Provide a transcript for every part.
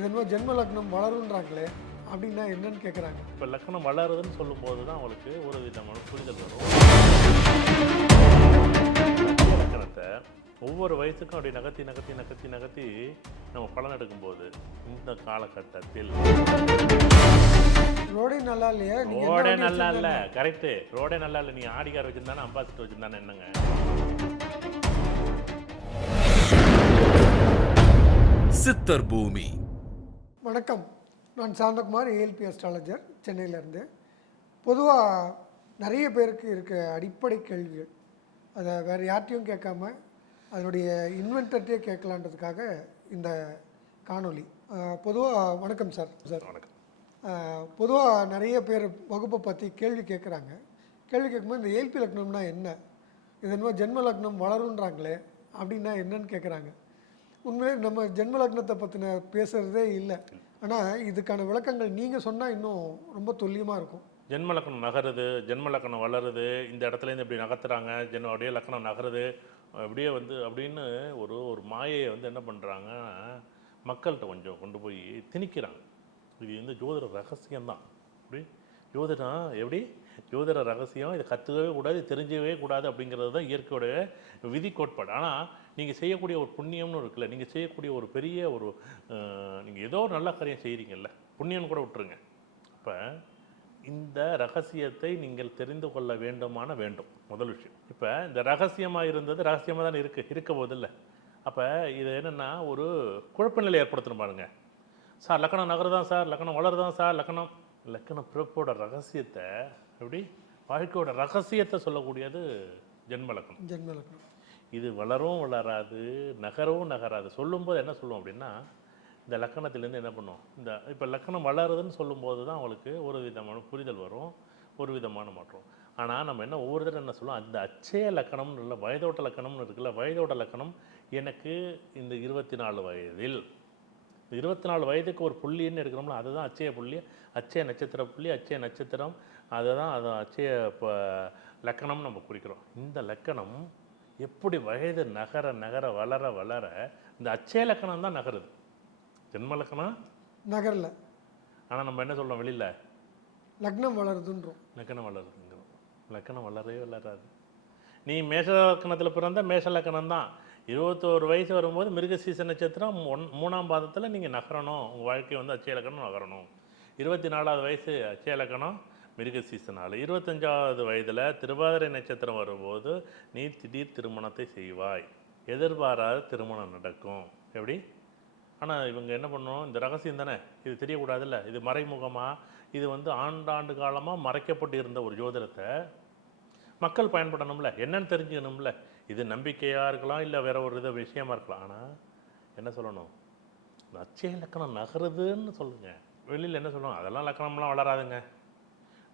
இது என்னமோ ஜென்ம லக்னம் வளருன்றாங்களே அப்படின்னா என்னன்னு கேட்குறாங்க. இப்போ லக்கணம் வளருதுன்னு சொல்லும்போது தான் அவங்களுக்கு ஒரு விதமான புரிதல் வரும். லக்கணத்தை ஒவ்வொரு வயசுக்கும் அப்படி நகர்த்தி நகர்த்தி நகர்த்தி நகர்த்தி நம்ம பலன் எடுக்கும்போது இந்த காலகட்டத்தில் ரோடே நல்லா இல்லையா? ரோடே நல்லா இல்லை. கரெக்டு, ரோடே நல்லா இல்லை. நீ ஆடிக்கார வச்சிருந்தானே அம்பாசிடர் வச்சிருந்தானே என்னங்க? சித்தர் பூமி. வணக்கம், நான் சாந்தகுமார், ஏஎல்பி அஸ்ட்ராலஜர், சென்னையிலேருந்து. பொதுவாக நிறைய பேருக்கு இருக்க அடிப்படை கேள்விகள், அதை வேறு யார்ட்டையும் கேட்காம அதனுடைய இன்வென்டர்ட்டே கேட்கலான்றதுக்காக இந்த காணொளி. பொதுவாக வணக்கம் சார். வணக்கம். பொதுவாக நிறைய பேர் வகுப்பை பற்றி கேள்வி கேட்குறாங்க. கேள்வி கேட்கும்போது இந்த ஏஎல்பி லக்னம்னா என்ன, இது என்னமோ ஜென்ம லக்னம் வளருன்றாங்களே அப்படின்னா என்னன்னு கேட்குறாங்க. உண்மையிலே நம்ம ஜென்ம லக்னத்தை பற்றின பேசுகிறதே இல்லை. ஆனால் இதுக்கான விளக்கங்கள் நீங்கள் சொன்னால் இன்னும் ரொம்ப துல்லியமாக இருக்கும். ஜென்ம லக்கணம் நகருது, ஜென்ம லக்கணம் வளருது, இந்த இடத்துலேருந்து இப்படி நகர்த்துறாங்க, அப்படியே லக்கணம் நகருது, அப்படியே வந்து அப்படின்னு ஒரு ஒரு மாயையை வந்து என்ன பண்ணுறாங்க, மக்கள்கிட்ட கொஞ்சம் கொண்டு போய் திணிக்கிறாங்க. இது வந்து ஜோதிட ரகசியம்தான். அப்படி ஜோதிடம் எப்படி ஜோதிட ரகசியம், இதை கற்றுக்கவே கூடாது, தெரிஞ்சவே கூடாது அப்படிங்கிறது தான் இயற்கையோட விதி கோட்பாடு. ஆனால் நீங்கள் செய்யக்கூடிய ஒரு புண்ணியம்னு இருக்குல்ல, நீங்கள் செய்யக்கூடிய ஒரு பெரிய ஒரு நீங்கள் ஏதோ ஒரு நல்ல காரியம் செய்கிறீங்கல்ல, புண்ணியம்னு கூட விட்டுருங்க. அப்போ இந்த ரகசியத்தை நீங்கள் தெரிந்து கொள்ள வேண்டும் முதல் விஷயம். இப்போ இந்த ரகசியமாக இருந்தது ரகசியமாக தான் இருக்க போதில்ல. அப்போ இது என்னென்னா ஒரு குழப்ப நிலை ஏற்படுத்தணும் பாருங்க. சார் லக்கணம் நகருதான் சார், லக்கணம் வளருதான் சார், லக்கண பிறப்போட ரகசியத்தை எப்படி வாழ்க்கையோட ரகசியத்தை சொல்லக்கூடியது ஜென்ம லக்கணம். ஜென்ம லக்னம் இது வளரும் வளராது, நகரவும் நகராது. சொல்லும்போது என்ன சொல்லுவோம் அப்படின்னா, இந்த லக்கணத்திலேருந்து என்ன பண்ணும், இந்த இப்போ லக்கணம் வளருதுன்னு சொல்லும்போது தான் அவங்களுக்கு ஒரு விதமான புரிதல் வரும், ஒரு விதமான மாற்றம். ஆனால் நம்ம என்ன ஒவ்வொரு தடவை என்ன சொல்லுவோம், அந்த அச்சய லக்கணம்னு இல்லை, வயதோட்ட லக்கணம்னு இருக்குல்ல, வயதோட்ட லக்கணம் எனக்கு இந்த 24 வயதில் 24 வயதுக்கு ஒரு புள்ளின்னு எடுக்கிறோம்ல, அதுதான் அச்சய புள்ளி, அச்சய நட்சத்திர புள்ளி, அச்சய நட்சத்திரம், அதுதான் அது அச்சய இப்போ லக்கணம் நம்ம குறிக்கிறோம். இந்த லக்கணம் எப்படி வயது நகர நகர வளர வளர இந்த அச்சய லக்கணம் தான் நகருது. ஜென்ம லக்கணம் நகரல. ஆனால் நம்ம என்ன சொல்கிறோம் வெளியில், லக்னம் வளருதுன்றோம். லக்கணம் வளருதுங்கிறோம். லக்கணம் வளரவே வளராது. நீ மேஷ லக்கணத்தில் பிறந்த மேஷ லக்கணம் தான். 21 வயசு வரும்போது மிருகசீச நட்சத்திரம் 3ஆம் பாதத்தில் நீங்கள் நகரணும், உங்கள் வாழ்க்கை வந்து அச்சய லக்கணம் நகரணும். 24வது வயசு அச்சய லக்கணம் மிருகசீச நாள். 25வது வயதில் திருவாதிரை நட்சத்திரம் வரும்போது நீ திடீர் திருமணத்தை செய்வாய், எதிர்பாராத திருமணம் நடக்கும். எப்படி? ஆனால் இவங்க என்ன பண்ணணும், இந்த ரகசியம் தானே, இது தெரியக்கூடாதுல்ல, இது மறைமுகமாக, இது வந்து ஆண்டாண்டு காலமாக மறைக்கப்பட்டு இருந்த ஒரு ஜோதிடத்தை மக்கள் பயன்படணும்ல, என்னன்னு தெரிஞ்சுக்கணும்ல. இது நம்பிக்கையாக இருக்கலாம், இல்லை வேற ஒரு இது விஷயமா இருக்கலாம். ஆனால் என்ன சொல்லணும், அச்சய லக்கணம் நகருதுன்னு சொல்லுங்கள். வெளியில் என்ன சொல்லணும், அதெல்லாம் லக்கணம்லாம் வளராதுங்க,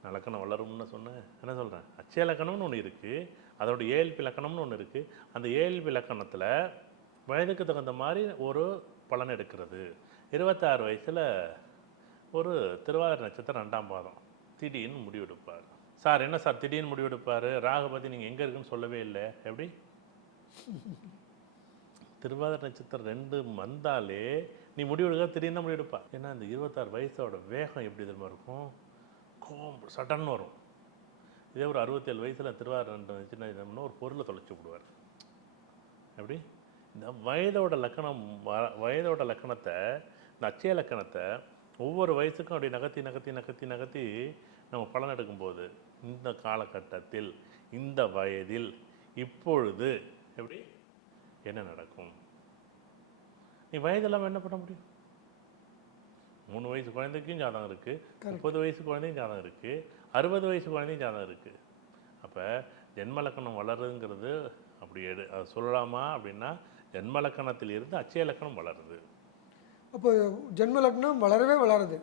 நான் லக்கணம் வளரும்னு சொன்னேன். என்ன சொல்கிறேன், அச்சய லக்கணம்னு ஒன்று இருக்குது, அதோட ஏஎல்பி லக்கணம்னு ஒன்று இருக்குது. அந்த ஏஎல்பி லக்கணத்தில் வயதுக்கு தகுந்த மாதிரி ஒரு பலன் எடுக்கிறது. 26 வயசில் ஒரு திருவாதிரை நட்சத்திரம் 2ஆம் பாதம் திடீர்னு முடிவெடுப்பார். சார் என்ன சார் திடீர்னு முடிவெடுப்பார், ராகு பற்றி நீங்கள் எங்கே இருக்குன்னு சொல்லவே இல்லை. எப்படி? திருவாதிரை நட்சத்திரம் 2 வந்தாலே நீ முடிவெடுக்க திடீர்னு தான் முடிவெடுப்பா. ஏன்னா இந்த 26 வயசோட வேகம் எப்படி தெரியுமா இருக்கும், கோம்பு சட்டன்னு வரும். இதே ஒரு 67 வயசில் திருவாதிரை 2 சின்ன ஒரு பொருளை தொலைச்சி விடுவார். எப்படி? இந்த வயதோட லக்கணத்தை, இந்த அச்சய லக்கணத்தை ஒவ்வொரு வயசுக்கும் அப்படி நகர்த்தி நகர்த்தி நகர்த்தி நகர்த்தி நம்ம பலன் எடுக்கும்போது இந்த காலகட்டத்தில் இந்த வயதில் இப்பொழுது எப்படி என்ன நடக்கும். நீ வயதெல்லாம் என்ன பண்ண முடியும்? 3 வயசு குழந்தைக்கும் ஜாதகம் இருக்குது, 30 வயசு குழந்தையும் ஜாதகம் இருக்குது, 60 வயசு குழந்தையும் ஜாதகம் இருக்குது. அப்போ ஜென்ம லக்கணம் வளருங்கிறது அப்படி அது சொல்லலாமா அப்படின்னா, ஜென்ம லக்கணத்தில் இருந்து அச்சய லக்கணம் வளருது. அப்போ ஜென்ம லக்னம் வளரவே வளருது.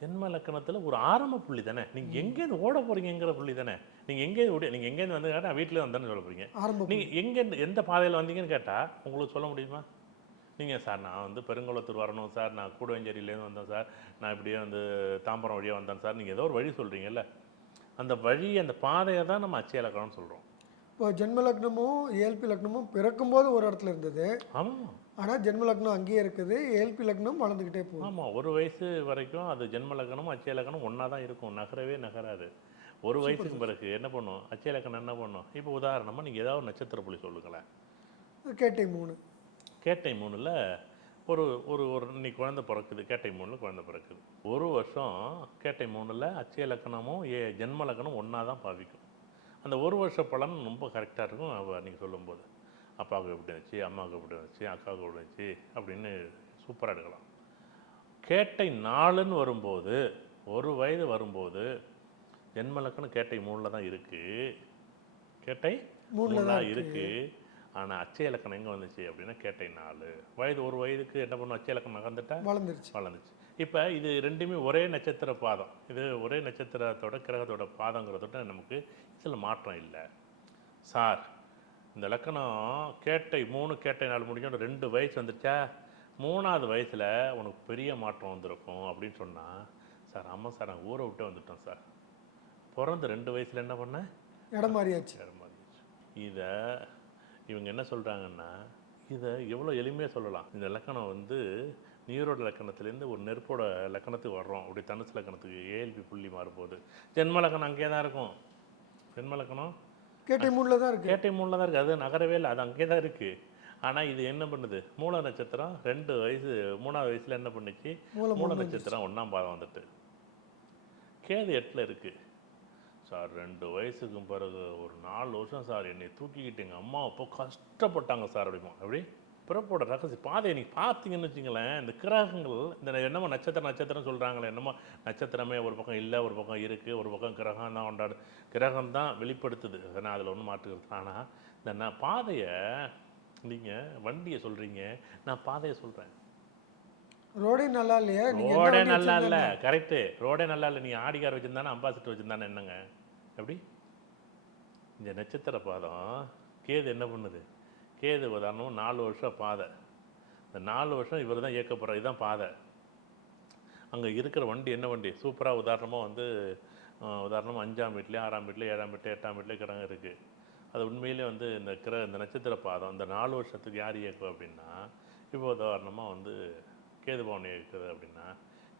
ஜென்ம லக்கணத்தில் ஒரு ஆரம்ப புள்ளி தானே, நீங்கள் எங்கேருந்து ஓட போகிறீங்கிற புள்ளி தானே. நீங்கள் எங்கேருந்து வந்து கேட்டால் வீட்டில் வந்தேன்னு சொல்ல போகிறீங்க. நீங்கள் எங்கேருந்து எந்த பாதையில் வந்தீங்கன்னு கேட்டால் உங்களுக்கு சொல்ல முடியுமா? நீங்கள் சார் நான் வந்து பெருங்குளத்தூர் வரணும் சார், நான் கூடுவஞ்சேரியிலேருந்து வந்தேன் சார், நான் இப்படியே வந்து தாம்பரம் வழியாக வந்தேன் சார், நீங்கள் ஏதோ ஒரு வழி சொல்கிறீங்கல்ல, அந்த வழி அந்த பாதையை தான் நம்ம அச்சய லக்கணம்னு சொல்கிறோம். இப்போ ஜென்ம லக்னமும் ஏஎல்பி லக்னமும் பிறக்கும்போது ஒரு இடத்துல இருந்தது, ஆமாம் ஆனால் ஜென்ம லக்னம் அங்கேயே இருக்குது, ஏஎல்பி லக்னம் வளர்ந்துக்கிட்டே போகுது. ஆமாம் ஒரு வயசு வரைக்கும் அது ஜென்ம லக்னமும் அச்சய லக்னம் ஒன்றா தான் இருக்கும், நகரவே நகராது. ஒரு வயசுக்கு பிறகு என்ன பண்ணும், அச்சய லக்னம் என்ன பண்ணும்? இப்போ உதாரணமாக நீங்கள் ஏதாவது ஒரு நட்சத்திர புள்ளி சொல்லுங்களேன். கேட்டை 3. கேட்டை 3ல் ஒரு ஒரு ஒரு இன்னைக்கு குழந்தை பிறக்குது, கேட்டை 3ல் குழந்தை பிறக்குது. ஒரு வருஷம் கேட்டை 3ல் அச்சய லக்னமும் ஜென்ம லக்னம் ஒன்றா தான் பாவிக்கும். அந்த ஒரு வருஷ பலன் ரொம்ப கரெக்டாக இருக்கும். நீங்கள் சொல்லும்போது அப்பாவுக்கு எப்படி இருந்துச்சு, அம்மாவுக்கு எப்படி இருந்துச்சு, அக்காவுக்கு எப்படி இருந்துச்சு அப்படின்னு சூப்பராக எடுக்கலாம். கேட்டை 4ன்னு வரும்போது, ஒரு வயது வரும்போது ஜென்ம லக்னம் கேட்டை 3ல் தான் இருக்குது, கேட்டை 3ல் தான் இருக்குது. ஆனால் அச்சய இலக்கணம் எங்கே வந்துச்சு அப்படின்னா கேட்டை 4. வயது ஒரு வயதுக்கு என்ன பண்ணும், அச்சய இலக்கணம் நகர்ந்துட்டா வளர்ந்துச்சு. இப்போ இது ரெண்டுமே ஒரே நட்சத்திர பாதம், இது ஒரே நட்சத்திரத்தோட கிரகத்தோட பாதங்கிறதோட நமக்கு இதில் மாற்றம் இல்லை. சார் இந்த இலக்கணம் கேட்டை 3 கேட்டை 4 முடிஞ்சோன்னு 2 வயசு வந்துருச்சா, 3ஆவது வயசில் உனக்கு பெரிய மாற்றம் வந்திருக்கும் அப்படின்னு சொன்னால், சார் ஆமாம் சார் நான் ஊரை விட்டு வந்துட்டோம் சார், பிறந்த 2 வயசில் என்ன பண்ணேன், இடம் மாறியாச்சு. இதை இவங்க என்ன சொல்கிறாங்கன்னா, இதை எவ்வளோ எளிமையாக சொல்லலாம். இந்த இலக்கணம் வந்து நீரோட இலக்கணத்துலேருந்து ஒரு நெருப்போட இலக்கணத்துக்கு வர்றோம், அப்படி தனுசு இலக்கணத்துக்கு ஏஎல்பி புள்ளி மாறும்போது ஜென்ம இலக்கணம் அங்கேயே தான் இருக்கும். ஜென்ம இலக்கணம் கேட்டை 3ல் தான் இருக்குது, கேட்டை 3ல் தான் இருக்குது, அது நகரவே இல்லை, அது அங்கே தான் இருக்குது. ஆனால் இது என்ன பண்ணுது, மூல நட்சத்திரம் 2 வயசு 3ஆவது வயசில் என்ன பண்ணுச்சு, மூல நட்சத்திரம் 1ஆம் பாதம் வந்துட்டு கேது 8ல் இருக்குது. சார் 2 வயசுக்கு பிறகு ஒரு 4 வருஷம் சார் என்னை தூக்கிக்கிட்டு எங்கள் அம்மா அப்போ கஷ்டப்பட்டாங்க சார் அப்படிமா. அப்படி பிறப்போட ரகசிய பாதையை நீங்கள் பார்த்தீங்கன்னு வச்சுங்களேன், இந்த கிரகங்கள் இந்த என்னமோ நட்சத்திரம் சொல்கிறாங்களே, என்னமோ நட்சத்திரமே ஒரு பக்கம் இல்லை, ஒரு பக்கம் இருக்குது, ஒரு பக்கம் கிரகம் தான் கொண்டாடு, கிரகம் தான் வெளிப்படுத்துது, ஏன்னா அதில் ஒன்றும் மாற்றுக்கிறது. ஆனால் இந்த பாதையை நீங்கள் வண்டியை சொல்கிறீங்க, நான் பாதையை சொல்கிறேன். ரோடே நல்லா இல்லையா, ரோடே நல்லா இல்லை, கரெக்டு, ரோடே நல்லா இல்லை. நீங்கள் ஆடி கார் வச்சுருந்தானே அம்பாசிடர் வச்சுருந்தானே என்னங்க, எப்படி இந்த நட்சத்திர பாதம் கேது என்ன பண்ணுது, கேது உதாரணம் 4 வருஷம் பாதை, இந்த 4 வருஷம் இவர் தான் இயக்கப்படுற, இதுதான் பாதை. அங்கே இருக்கிற வண்டி என்ன வண்டி சூப்பராக உதாரணமாக வந்து உதாரணமாக 5ஆம் வீட்லேயே 6ஆம் வீட்லேயே 7ஆம் வீட்லேயே 8ஆம் வீட்லேயே கிரகம் இருக்குது. அது உண்மையிலே வந்து இந்த நட்சத்திர பாதம் இந்த 4 வருஷத்துக்கு யார் இயக்கும் அப்படின்னா, இப்போ உதாரணமாக வந்து கேது பவன் இருக்குது அப்படின்னா,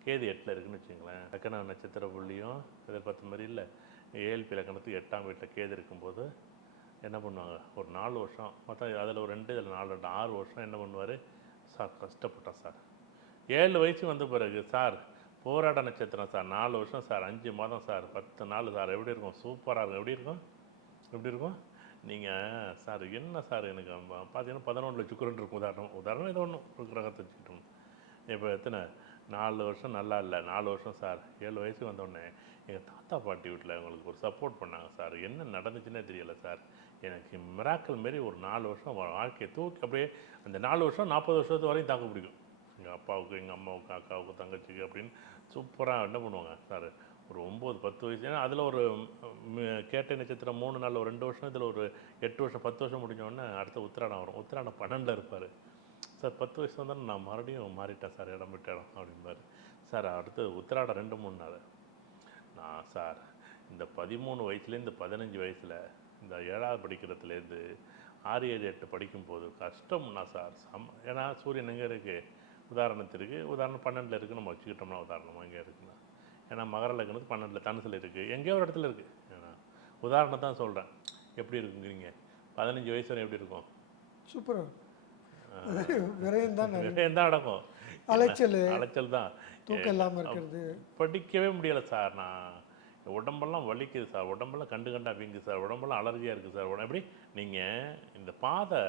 கேது 8ல் இருக்குன்னு வச்சுங்களேன், லக்கண நட்சத்திர புள்ளியும் எதிர்பார்த்த மாதிரி இல்லை, ஏஎல்பி லக்கணத்துக்கு 8ஆம் வீட்டில் கேது இருக்கும்போது என்ன பண்ணுவாங்க, ஒரு 4 வருஷம் மொத்தம் அதில் ஒரு 2 இதில் 4 2 6 வருஷம் என்ன பண்ணுவார் சார், கஷ்டப்பட்டேன் சார். 7 வயசு வந்த பிறகு சார் போராட நட்சத்திரம் சார் 4 வருஷம் சார், 5 மாதம் சார், 10 நாள் சார், எப்படி இருக்கும், சூப்பராக இருக்கும், எப்படி இருக்கும் நீங்கள் சார் என்ன சார் எனக்கு பார்த்தீங்கன்னா 11 சுக்கிரன் இருக்கும், உதாரணம் ஏதோ ஒன்று ஒரு கிரகத்தை வச்சுக்கிட்டோம். இப்போ எத்தனை 4 வருஷம் நல்லா இல்லை, 4 வருஷம் சார், 7 வயசுக்கு வந்தோடனே எங்கள் தாத்தா பாட்டி வீட்டில் உங்களுக்கு ஒரு சப்போர்ட் பண்ணாங்க சார், என்ன நடந்துச்சுன்னே தெரியலை சார், எனக்கு மிராக்கல் மாரி ஒரு 4 வருஷம் வாழ்க்கையை தூக்கி அப்படியே அந்த 4 வருஷம் 40 வருஷத்து வரையும் தாக்க பிடிக்கும். எங்கள் அப்பாவுக்கு எங்கள் அம்மாவுக்கு அக்காவுக்கு தங்கச்சிக்கு அப்படின்னு சூப்பராக என்ன பண்ணுவாங்க சார், ஒரு 9-10 வயசு, ஏன்னா அதில் ஒரு கேட்டை நட்சத்திரம் 3 நாளில் ஒரு 2 வருஷம், இதில் ஒரு 8 வருஷம் 10 வருஷம் முடிஞ்சோடனே அடுத்த உத்திராடம் வரும், உத்திராடம் 12 இருப்பார் சார். 10 வயசு வந்தாலும் நான் மறுபடியும் மாறிட்டேன் சார், இடம் விட்ட இடம் அப்படின்பார் சார். அடுத்து உத்திராடம் 2-3 நாள் நான் சார் இந்த 13 வயசுலேருந்து 15 வயசில் இந்த 7ஆவது படிக்கிறதுலேருந்து 6 7 8 படிக்கும்போது கஷ்டம்னா சார் ஏன்னா சூரியன் எங்கே இருக்குது, உதாரணத்திற்கு உதாரணம் 12ல் இருக்குது நம்ம வச்சுக்கிட்டோம்னா உதாரணமாக எங்கே இருக்குன்னா, ஏன்னா மகர லக்னத்துக்கு 12ல் தனுசில் இருக்குது, எங்கேயோ ஒரு இடத்துல இருக்குது. ஏன்னா உதாரணம் தான் சொல்கிறேன், எப்படி இருக்குங்கிறீங்க, 15 வயசு வரை எப்படி இருக்கும், சூப்பராக விரயம் தான் நடக்கும், அலைச்சல் தான், தூக்கம் இல்லாமல் இருக்கிறது, படிக்கவே முடியலை சார், நான் உடம்பெல்லாம் வலிக்குது சார், உடம்பெல்லாம் கண்டா வீங்குது சார், உடம்பெல்லாம் அலர்ஜியாக இருக்குது சார். எப்படி நீங்கள் இந்த பாதை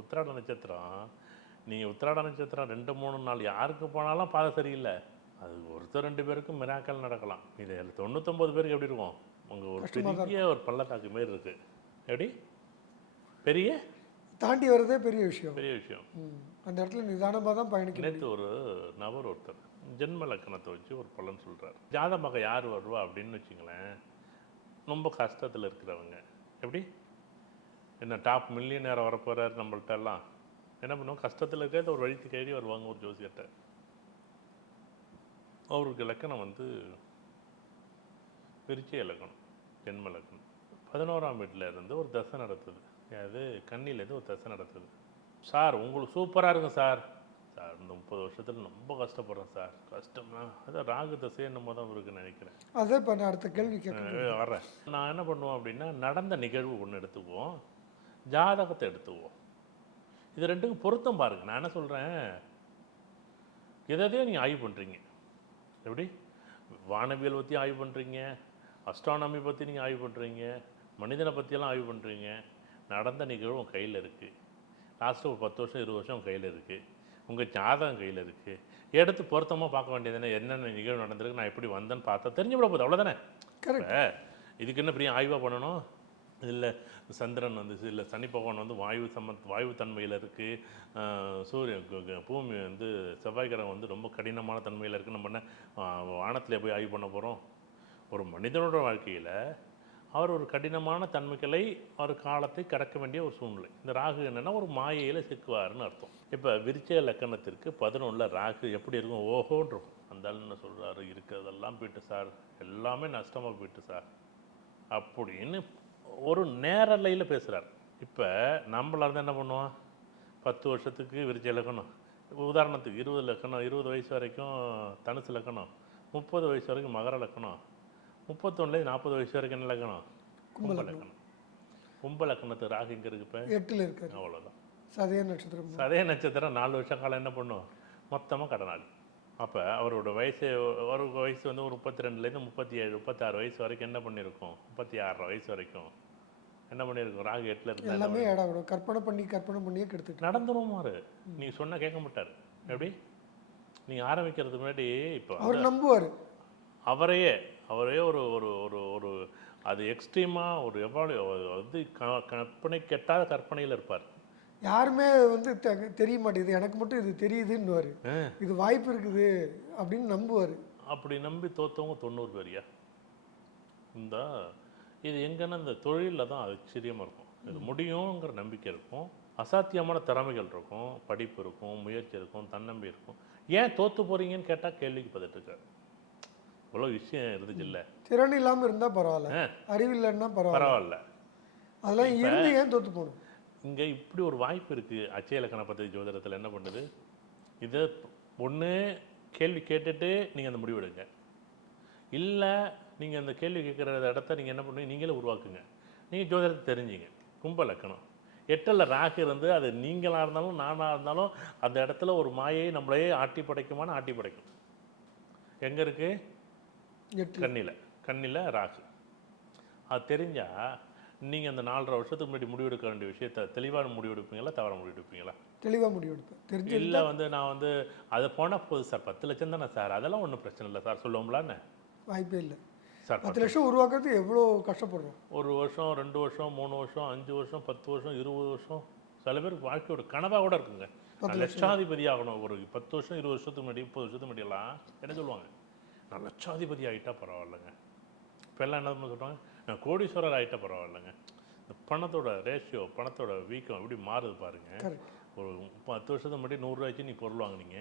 உத்திராட நட்சத்திரம், நீங்கள் உத்திராட நட்சத்திரம் 2-3 நாள் யாருக்கு போனாலும் பாதை சரியில்லை, அது ஒருத்தர் 2 பேருக்கும் மிராக்கல் நடக்கலாம். இது 99 பேருக்கு எப்படி இருக்கும், உங்கள் ஒரு பெரிய ஒரு பள்ளத்தாக்கு மாரி இருக்குது, எப்படி பெரிய தாண்டி வர்றதே பெரிய விஷயம். அந்த இடத்துல நிதானமாக தான் பயணிக்க. நேற்று ஒரு நபர் ஒருத்தர் ஜென்ம லக்கணத்தை வச்சு ஒரு பலன் சொல்கிறார். ஜாதமாக யார் வருவா அப்படின்னு வச்சுங்களேன், ரொம்ப கஷ்டத்தில் இருக்கிறவங்க, எப்படி என்ன டாப் மில்லியனர் வரப்போகிறார் நம்மள்ட்ட எல்லாம் என்ன பண்ணுவோம், கஷ்டத்தில் இருக்கிறது ஒரு வழித்து கைடி வருவாங்க ஒரு ஜோசியர்கிட்ட. அவருக்கு லக்கணம் வந்து விருச்சிக லக்கணம், ஜென்ம லக்கணம், 11ஆம் வீட்டில் இருந்து ஒரு தசை நடத்துது. அது கண்ணிலேருந்து ஒரு தசை நடத்துது. சார் உங்களுக்கு சூப்பராக இருக்கும் சார். சார் இந்த 30 வருஷத்தில் ரொம்ப கஷ்டப்படுறேன் சார். கஷ்டம்னா அதான் ராகு தசை என்னமோ தான் இருக்குன்னு நினைக்கிறேன். அதான் இப்போ நான் அடுத்த கேள்வி கேட்குறேன். வர்றேன். நான் என்ன பண்ணுவோம் அப்படின்னா, நடந்த நிகழ்வு ஒன்று எடுத்துக்குவோம், ஜாதகத்தை எடுத்துக்குவோம். இது ரெண்டுக்கும் பொருத்தம் பாருங்கள். நான் என்ன சொல்கிறேன், எதையோ நீங்கள் ஆய்வு பண்ணுறீங்க. எப்படி வானவியல் பற்றி ஆய்வு பண்ணுறீங்க, அஸ்ட்ரானமி பற்றி நீங்கள் ஆய்வு பண்ணுறீங்க, மனிதனை பற்றியெல்லாம் ஆய்வு பண்ணுறீங்க. நடந்த நிகழ்வு உங்கள் கையில் இருக்குது. லாஸ்ட்டு ஒரு 10 வருஷம் 20 வருஷம் உங்கள் கையில் இருக்குது. உங்கள் ஜாதகம் கையில் இருக்குது. எடுத்து பொருத்தமாக பார்க்க வேண்டியது என்னென்ன நிகழ்வு நடந்திருக்கு, நான் எப்படி வந்தேன்னு பார்த்தா தெரிஞ்சு விட போகுது. அவ்வளோதானே. கரெக்ட். இதுக்கு என்ன பெரிய ஆய்வாக பண்ணணும்? இல்லை சந்திரன் வந்து இல்லை சனி பகவான் வந்து வாயு தன்மையில் இருக்குது, பூமி வந்து செவ்வாய் கிரகம் வந்து ரொம்ப கடினமான தன்மையில் இருக்குது. நம்ம என்ன வானத்தில் போய் ஆய்வு பண்ண போகிறோம்? ஒரு மனிதனோட வாழ்க்கையில் அவர் ஒரு கடினமான தன்மைகளை ஒரு காலத்தை கடக்க வேண்டிய ஒரு சூழ்நிலை. இந்த ராகு என்னென்னா ஒரு மாயையில் சிக்குவார்னு அர்த்தம். இப்போ விருச்சிக லக்கணத்திற்கு 11 ராகு எப்படி இருக்கும்? ஓஹோன்றும். அந்த ஆள் என்ன சொல்கிறாரு, இருக்கிறதெல்லாம் போயிட்டு சார், எல்லாமே நஷ்டமாக போயிட்டு சார் அப்படின்னு ஒரு நேரலையில் பேசுகிறார். இப்போ நம்மளாக இருந்தால் என்ன பண்ணுவோம்? 10 வருஷத்துக்கு விருச்சிக லக்கணம், உதாரணத்துக்கு 20 லக்கணம், 20 வயசு வரைக்கும் தனுசு லக்கணம், 30 வயசு வரைக்கும் மகர லக்கணம், 31 40 வயசு வரைக்கும் என்ன லக்கணம்? கும்ப லக்கணம். கும்ப லக்கணத்துக்கு ராகு எங்கே இருக்கு? இப்போ 8ல் இருக்கு. அவ்வளோதான். சதய நட்சத்திரம். சதய நட்சத்திரம் 4 வருஷ காலம் என்ன பண்ணும்? மொத்தமாக கடனாளி. அப்போ அவரோட வயசு ஒரு வயசு வந்து ஒரு 32லேருந்து 37 36 வயசு வரைக்கும் என்ன பண்ணியிருக்கோம்? 36 வயசு வரைக்கும் என்ன பண்ணியிருக்கோம்? ராகு 8ல் இருந்து எல்லாமே ஏடாவிடும். கற்பனை பண்ணியே கெடுத்துட்டு நடந்துருமாரு. நீங்கள் சொன்னால் கேட்க மாட்டார். எப்படி நீங்கள் ஆரம்பிக்கிறதுக்கு முன்னாடி இப்போ அவர் நம்புவார். அவரையே ஒரு ஒரு ஒரு ஒரு அது எக்ஸ்ட்ரீமாக ஒரு எவ்வளோ வந்து கற்பனை கெட்டாத கற்பனையில் இருப்பார். யாருமே வந்து தெரிய மாட்டேங்குது, எனக்கு மட்டும் இது தெரியுதுன்னுவார். இது வாய்ப்பு இருக்குது அப்படின்னு நம்புவார். அப்படி நம்பி தோற்றவங்க 90 பேரியா? இந்த இது எங்கன்னா இந்த தொழிலில் தான் ஆச்சரியமாக இருக்கும். இது முடியுங்கிற நம்பிக்கை இருக்கும், அசாத்தியமான திறமைகள் இருக்கும், படிப்பு இருக்கும், முயற்சி இருக்கும், தன்னம்பி இருக்கும். ஏன் தோற்று போகிறீங்கன்னு கேட்டால் கேள்விக்கு பதிட்டு இருக்காரு. இவ்வளோ விஷயம் இருந்துச்சு இல்லை. திறன் இல்லாமல் இருந்தால் பரவாயில்ல, அறிவில்லைன்னா பரவாயில்ல. அதெல்லாம் இருந்து ஏன் தோற்று போகணும்? இங்கே இப்படி ஒரு வாய்ப்பு இருக்குது. அச்சய இலக்கண பദ്ധதி ஜோதிடத்தில் என்ன பண்ணுது, இதை ஒன்று கேள்வி கேட்டுட்டு நீங்கள் அந்த முடிவெடுங்க, இல்லை நீங்கள் அந்த கேள்வி கேட்குற இடத்த நீங்கள் என்ன பண்ணுவீங்க, நீங்களே உருவாக்குங்க. நீங்கள் ஜோதிடத்தை தெரிஞ்சிங்க. கும்ப லக்கணம் 8ல் ராகு இருந்து அது நீங்களாக இருந்தாலும் நானாக இருந்தாலும் அந்த இடத்துல ஒரு மாயை நம்மளையே ஆட்டி படைக்குமான்னு ஆட்டி படைக்கும். எங்கே இருக்குது? கண்ணில் ராகு. அது தெரிஞ்சால் நீங்கள் அந்த 4.5 வருஷத்துக்கு முன்னாடி முடிவெடுக்க வேண்டிய விஷயத்தை தெளிவான முடிவெடுப்பீங்களா, தவற முடிவெடுப்பீங்களா? தெளிவாக முடிவெடுப்பேன். தெரிஞ்சு இல்லை வந்து நான் வந்து அதை போனால் போகுது சார், 10 லட்சம் தானே சார், அதெல்லாம் ஒன்றும் பிரச்சனை இல்லை சார் சொல்லுவோம்லான்னு. வாய்ப்பே இல்லை சார். 10 லட்சம் உருவாக்குறது எவ்வளோ கஷ்டப்படுறோம். 1 வருஷம் 2 வருஷம் 3 வருஷம் 5 வருஷம் 10 வருஷம் 20 வருஷம் சில பேருக்கு வாழ்க்கையோட கனவாக கூட இருக்குங்க. நான் லட்சாதிபதி ஆகணும். ஒரு 10 வருஷம் 20 வருஷத்துக்கு முன்னாடி 30 வருஷத்துக்கு முன்னாடியெல்லாம் என்ன சொல்லுவாங்க, நான் லட்சாதிபதி ஆகிட்டா பரவாயில்லைங்க. இப்போ எல்லாம் என்ன சொல்கிறாங்க, நான் கோடீஸ்வரர் ஆகிட்டா பரவாயில்லைங்க. இந்த பணத்தோட ரேஷியோ, பணத்தோட வீக்கம் எப்படி மாறுது பாருங்கள். ஒரு 10 வருஷத்துக்கு முன்னாடி 100 ரூபாய்க்கு நீ பொருள் வாங்கினீங்க,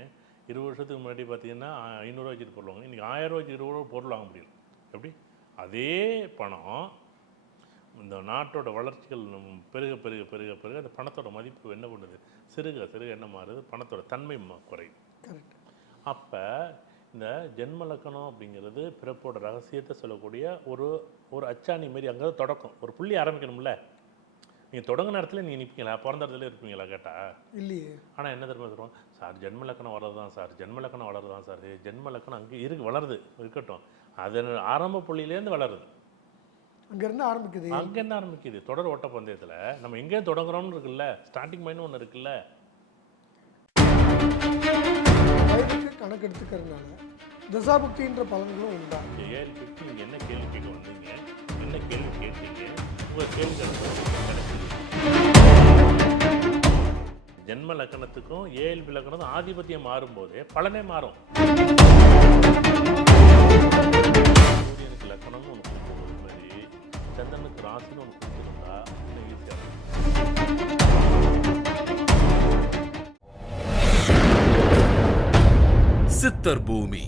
20 வருஷத்துக்கு முன்னாடி பார்த்தீங்கன்னா 500 ரூபாய்க்கு பொருள் வாங்க, இன்றைக்கி 1000 ரூபாய்க்கு 20 ரூபா பொருள் வாங்க முடியல. எப்படி அதே பணம் இந்த நாட்டோட வளர்ச்சிகள் பெருக பெருக பெருக பெருக அந்த பணத்தோட மதிப்பு என்ன பண்ணுது, சிறுக சிறுக என்ன மாறுது, பணத்தோட தன்மை குறையுது. அப்போ இந்த ஜென்ம லக்கணம் அப்படிங்கிறது பிறப்போட ரகசியத்தை சொல்லக்கூடிய ஒரு அச்சாணி மாரி. அங்கே தொடக்கம் ஒரு புள்ளி ஆரம்பிக்கணும்ல. நீங்கள் தொடங்க நேரத்தில் நீங்கள் நிற்பீங்களா, பிறந்த இடத்துல இருப்பீங்களா கேட்டால் இல்லையே. ஆனால் என்ன தெரியுமா சொல்லுவோம், சார் ஜென்ம லக்கணம் வளருதான் சார், ஜென்ம லக்கணம் வளருதான் சார். ஜென்ம லக்கணம் அங்கே வளருது இருக்கட்டும், அது ஆரம்ப புள்ளியிலேருந்து வளருது, அங்கேருந்து ஆரம்பிக்குது. தொடர் ஓட்ட பந்தயத்தில் நம்ம எங்கே தொடங்குறோம்னு இருக்குல்ல, ஸ்டார்டிங் மைண்ட் ஒன்று இருக்குல்ல. கணக்கு எடுத்துக்கிறதுனால தசாபுக்தின்ற பலன்களும் உண்டா? ஏஎல்பிக்கு நீங்கள் என்ன கேள்வி கேட்க வந்தீங்க, என்ன கேள்வி கேட்டீங்க, உங்கள் கேள்வி ஜென்ம லக்கணத்துக்கும் ஏஎல்பி லக்கணத்துக்கும் ஆதிபத்தியம் மாறும்போதே பலனே மாறும். சூரியனுக்கு லக்கணம்னு ஒன்று கொடுக்குறது மாதிரி சந்திரனுக்கு ராசின்னு ஒன்று கொடுத்துருந்தா இன்னும் ஈஸியாக இருக்கும். சித்தர் பூமி.